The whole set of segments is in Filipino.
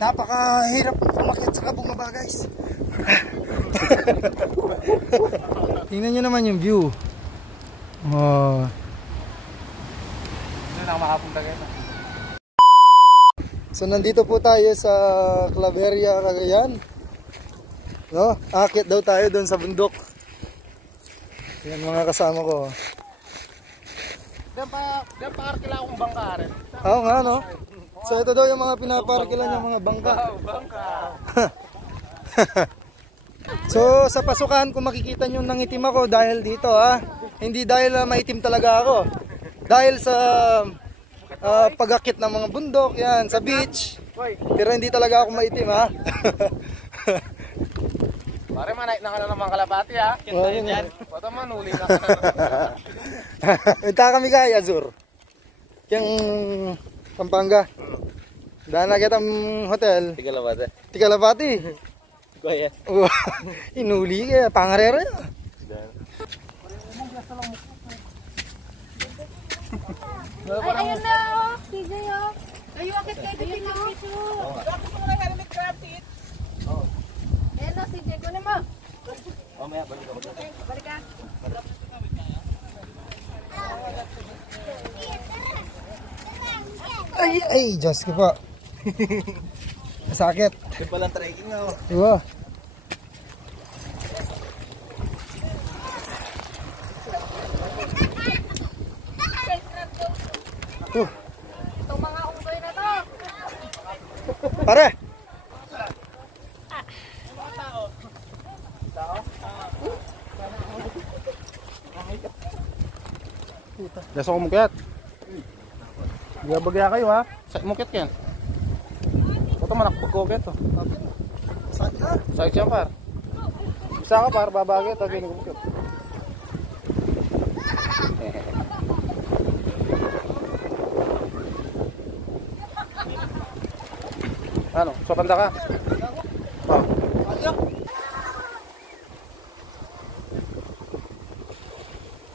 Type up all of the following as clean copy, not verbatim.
Napakahirap umakyat sa kabungaba guys. Tingnan nyo naman yung view. Oh. Doon ako makapunta kayo. So nandito po tayo sa Claveria, Cagayan. No? Akit daw tayo doon sa bundok. Yan mga kasama ko. Diyan pa arkila akong bangka rin. Oo nga no. So ito daw yung mga pinaparkilan ng mga bangka. Bangka. So sa pasukan kung makikita nyo nangitim ako dahil dito hindi dahil maitim talaga ako. Dahil sa pag-akit ng mga bundok, yan, sa beach. Pero hindi talaga ako maitim Pare manay na ka na naman kalapati Kita yun yan. Pata man uli na ka na. Ito kami kay Azur. Yang Pampanga. Dahil na kita hotel. Tigalabati. Kuya. Inuli kaya pangarera. Ay, ayun na CJ Ayo, akit kayo dito Gusto mo na nga nag-grapit. Ayan na CJ, kunin mo. Mamaya, balik ka. Balik ka. Ay, Diyos ko po. Masakit. Ito palang trekking na Diba? Itong mga unggoy na to. Pare! Dasok ko mukyat. Bagya kayo Sa mukyat yan. Ito manakpagkukit to. Sakit siya par. Bisa ka par, babagay ito. Gini ko mukyat. Ano? So kanta ka?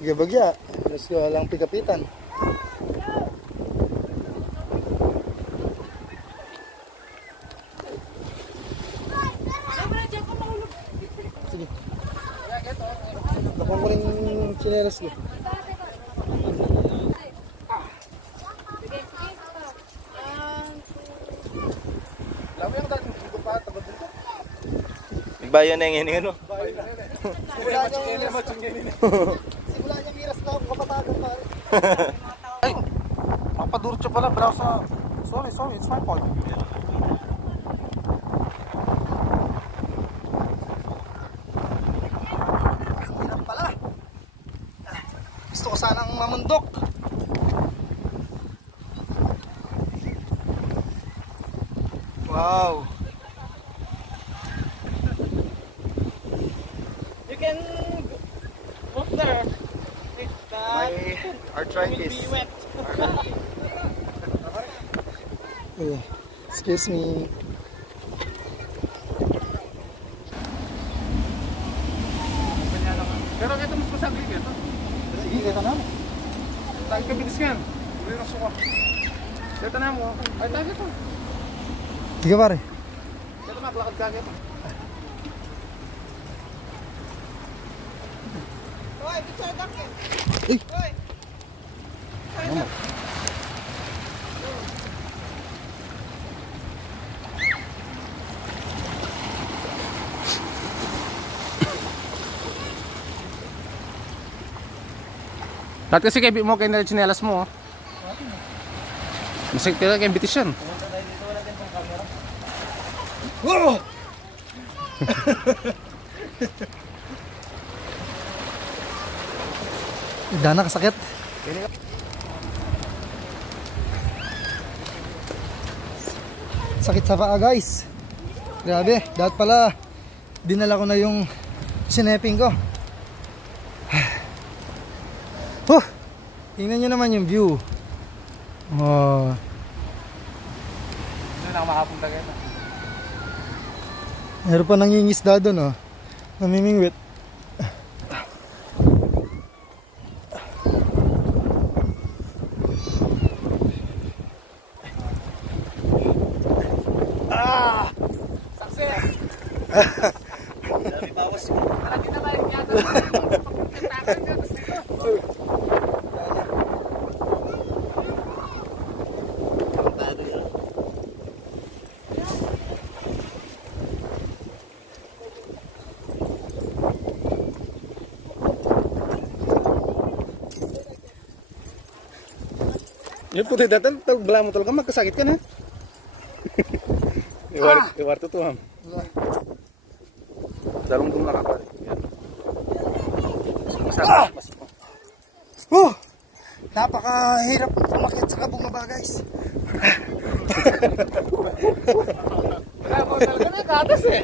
Bagya. Terus ko lang pikapitan. Sige. Bakong ko rin chinelas ko. Nagbayo na yung ano? Simula niyang iras na ako kapatagan pare. Ay! Nakapadurot pala, pero sa... Sorry, it's my fault. Hirap pala. Gusto ko sanang mamundok. Wow. You can walk there. My arthritis. Oh, excuse me. Pero ito mas masaglig ito. Sige, kaya na. Tayo ka bilis yan. Uliras ko. Ito na mo. Ay, tayo ito. Sige pare. Ito maglakad ka ito. Hoy, bitsa ito. Hoy. Ano? Dati kasi kay mo kay chinelas mo. Masik tira kay invitation. Wow! Dana kasakit. Sakit sa paa guys. Grabe, dapat pala dinala ko na yung sineping ko. Tingnan nyo naman yung view. Oh. Doon ako makapunta kayo. Meron pa nangingisda doon namimingwit. Dami bawas ko. Malaki na lang yata. Pagkakatakan na gusto ko. Kantado yan. Yung puti datan, bala mo talaga magkasakit ka na. Iwar to ham. Dalong dum nakakari. Masakit. Napakahirap umakyat sa kabungaba guys. Wala mo talaga na katas eh.